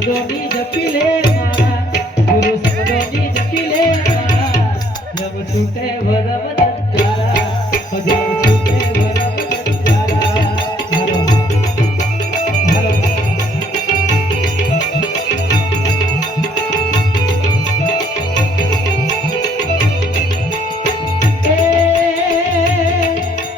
શબ્દોની જપી લે મારા ગુરુ શબ્દોની જપી લે મારા જબ છૂટે વરમ દંતારા જબ છૂટે વરમ દંતારા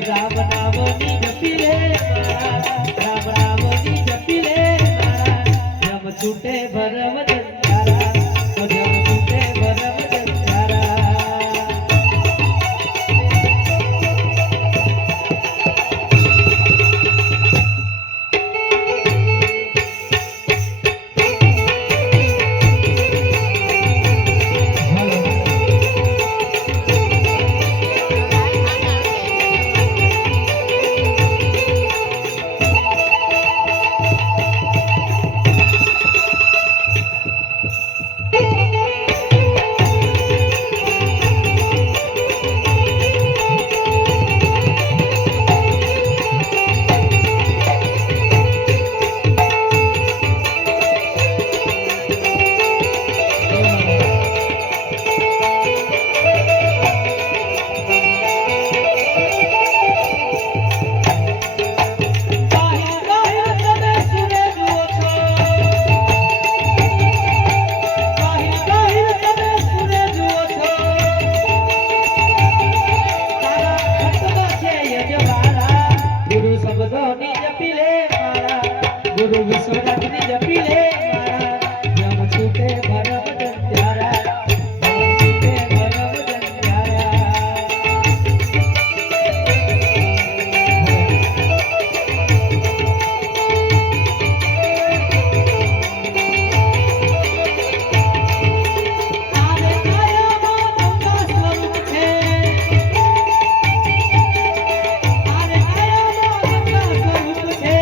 રામ નામની જપી લે મારા રામ નામની જપી લે મારા જબ છૂટે વરમ દંતારા જબ છૂટે વરમ દંતારા ગુરુ વિશ્વનાથની જપી લે મારા જબ છૂટે ભરમ દંતારા જબ છૂટે ભરમ દંતારા આરે કાયામાં ગંગા સ્વરૂપ છે આરે કાયામાં ગંગા સ્વરૂપ છે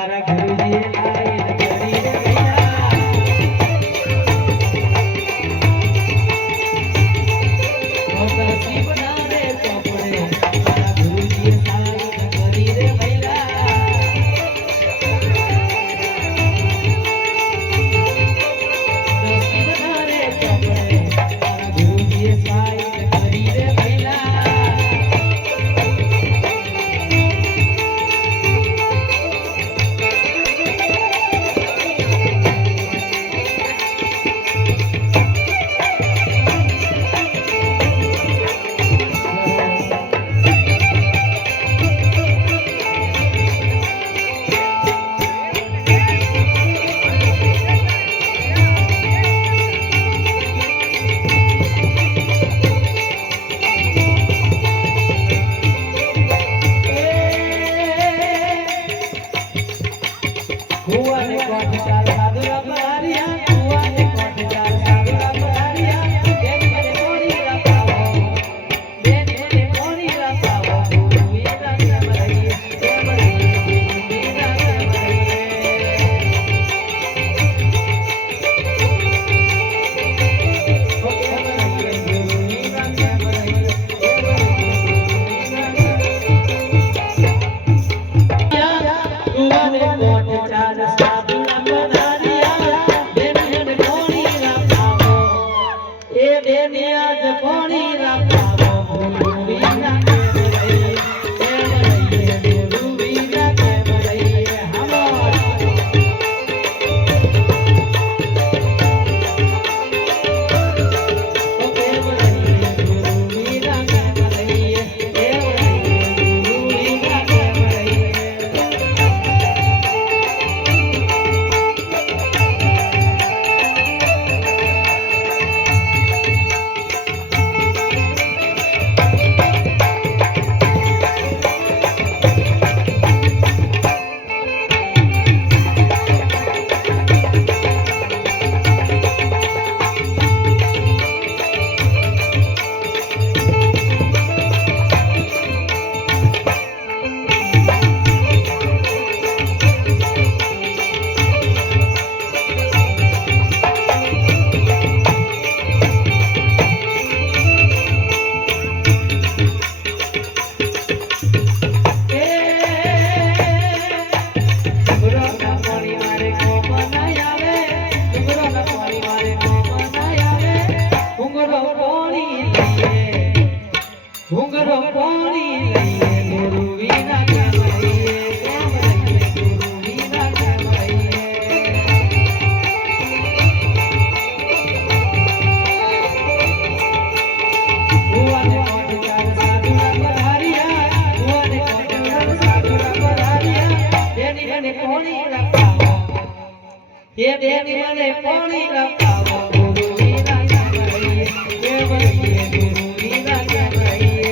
મારા ગુરુજીએ લાઈન કરી રે ભૈયા નસીબ ના રે ચોપડે મારા ગુરુજીએ લાઈન કરી રે ભૈયા નસીબ ના રે ચોપડે મારા ગુરુજીએ લાઈન કરી રે ભૈયા ભુવાને કોટ ચાર સાધુરા પધાર્યા ભુવાને કોટ ચાર સાધુરા પધાર્યા બેન મને કોણી રખાવો બેન મને કોણી રખાવો ગુરુ વીરા કેમ રહીએ કેમ રહીએ ગુરુ વીરા કેમ રહીએ ઓ કેમ રહીએ ગુરુ વીરા કેમ રહીએ ભુવાને કોટ ચાર સાધુરા પધાર્યા બેન કોણી રખાવો એ બેન આજ કોણી રખાવો ગુરુ વીરા કેમ રહીએ ગુરુ વીરા કેમ રહીએ હમાર ઓ કેમ રહીએ ગુરુ વીરા કેમ રહીએ કેમ રહીએ ગુરુ વીરા કેમ રહીએ ઘુંઘરો કોણી લઈએ ગુરુ વીરા કેમ રહીએ કેમ રહીએ ગુરુ વીરા કેમ રહીએ ભુવાને કોટ ચાર સાધુરા પધાર્યા ભુવાને કોટ ચાર સાધુરા પધાર્યા બેની કોણી રખાવો એ બેની મને કોણી રખાવો ગુરુ વીરા કેમ રહીએ કેમ રહીએ ગુરુ વીરા કેમ રહીએ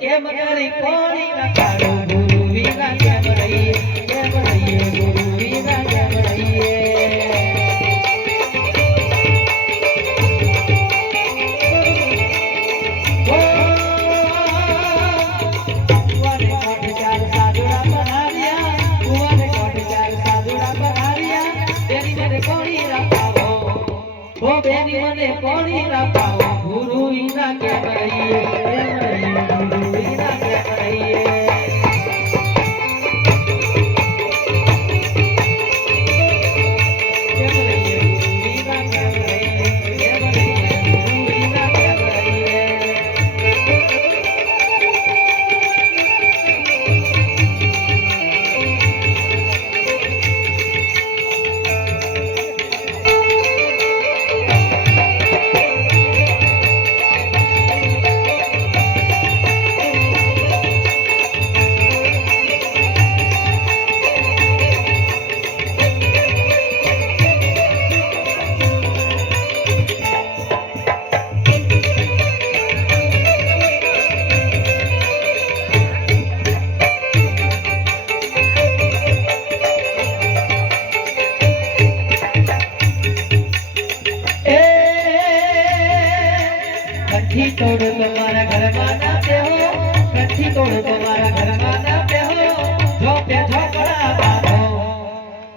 કેમ કરી કોણી રખાડો ગુરુ વીરા કેમ રહીએ ગુરુ વીરા કેમ રહીએ ભુવાને કોટ ચાર કેમ રહીએ કેમ રહીએ ગુરુ વિના કેમ રહીએ કંઠી તોડ તમારા ઘરમાં ના બેહો કંઠી તોડ તમારા ઘરમાં ના બેહો ઝોપે ઝોપડા બાંધો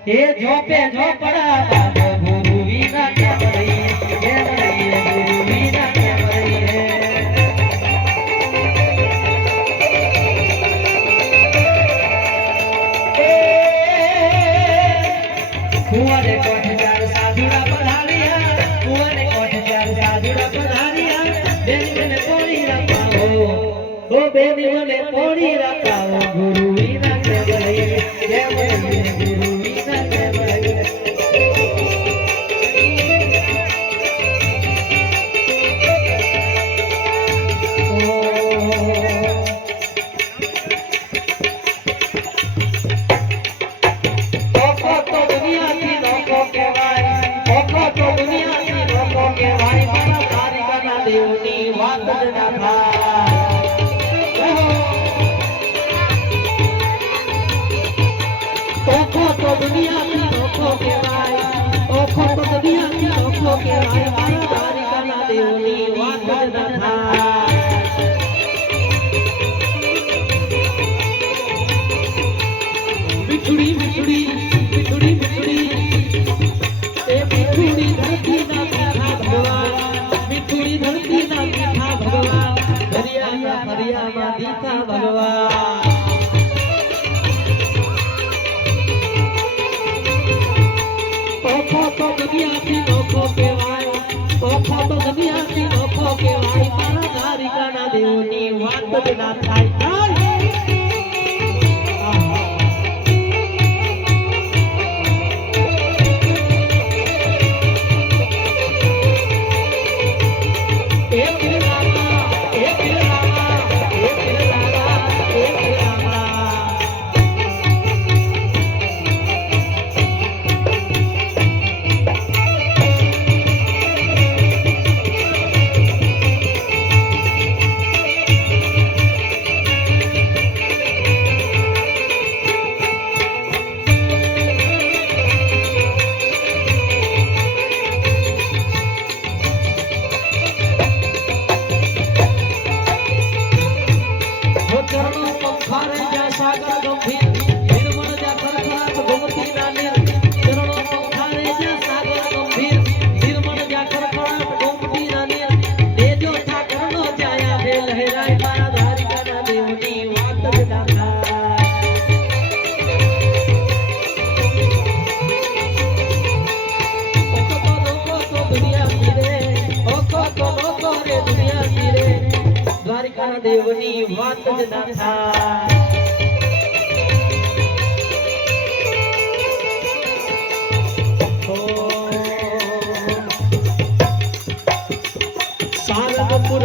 એ ઝોપે ઝોપડા બાંધો ગુરુ વિના કેમ રહીએ કેમ રહીએ ગુરુ વિના કેમ રહીએ કુંવરે કોઠ ચાર સાધુડા પધાર્યા કુંવરે કોઠ ચાર સાધુડા પધાર્યા બેની મને પોણી રખાવો ઓ બેની મને પોણી રખાવો ગુરુ વિના કેમ રહીએ કેમ રહીએ ગુરુ વિના કેમ રહીએ ઓખો તો દુનિયાથી નોખો કહેવાય ઓખો તો દુનિયાથી નોખો કહેવાય મારા દ્વારિકાના દેવની વાત જ ના થાય ઓખો તો દુનિયાથી નોખો કહેવાય ઓખો તો દુનિયાથી નોખો કહેવાય મારા દ્વારિકાના દેવની વાત જ ના થાય बिछड़ी बिछड़ी बिछड़ी बिछड़ी ए बिछड़ी धरती ना मीठा भगवान बिछड़ी धरती ना मीठा भगवान हरिया मा दीता भगवान ओखो तो दुनिया की नोखो केवाय ओखो तो दुनिया की नोखो केवाय मारा द्वारिकाना देवनी વાત જ ના થાય દ્વારિકાના દેવની વાત જ ના થાય સારંગપુર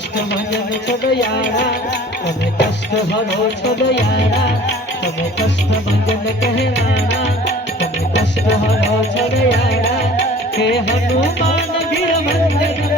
કષ્ટ ભંજન છો દયાળા, તમે કષ્ટ હરો છો દયાળા, તમે કષ્ટ ભંજન કહેવાણા, તમે કષ્ટ હરો છો દયાળા, હે હનુમાન વીર મંદન